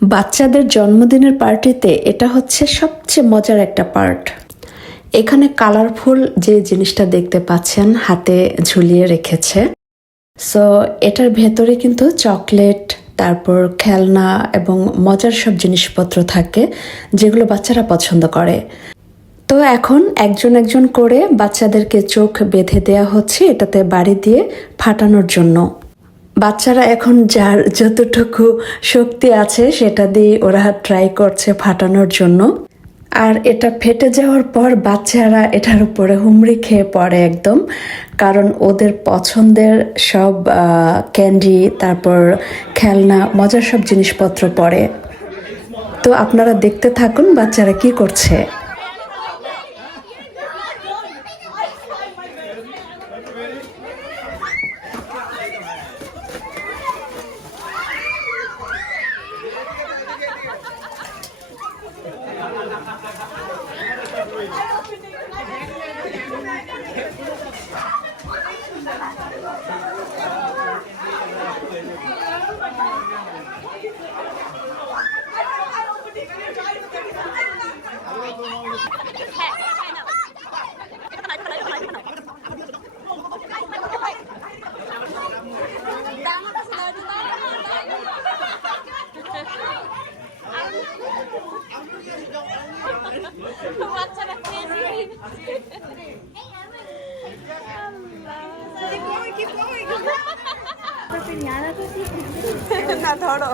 বাচ্চাদের জন্মদিনের পার্টিতে এটা হচ্ছে সবচেয়ে মজার একটা পার্ট। এখানে কালারফুল যে জিনিসটা দেখতে পাচ্ছেন হাতে ঝুলিয়ে রেখেছে, সো এটার ভেতরে কিন্তু চকলেট, তারপর খেলনা এবং মজার সব জিনিসপত্র থাকে যেগুলো বাচ্চারা পছন্দ করে। তো এখন একজন একজন করে বাচ্চাদেরকে চোখ বেঁধে দেয়া হচ্ছে এটাতে বাড়ি দিয়ে ফাটানোর জন্য। বাচ্চারা এখন যার যতটুকু শক্তি আছে সেটা দিয়ে ওরা ট্রাই করছে ফাটানোর জন্য। আর এটা ফেটে যাওয়ার পর বাচ্চারা এটার উপরে হুমড়ি খেয়ে পড়ে একদম, কারণ ওদের পছন্দের সব ক্যান্ডি, তারপর খেলনা, মজার সব জিনিসপত্র পড়ে। তো আপনারা দেখতে থাকুন বাচ্চারা কি করছে। না ধরো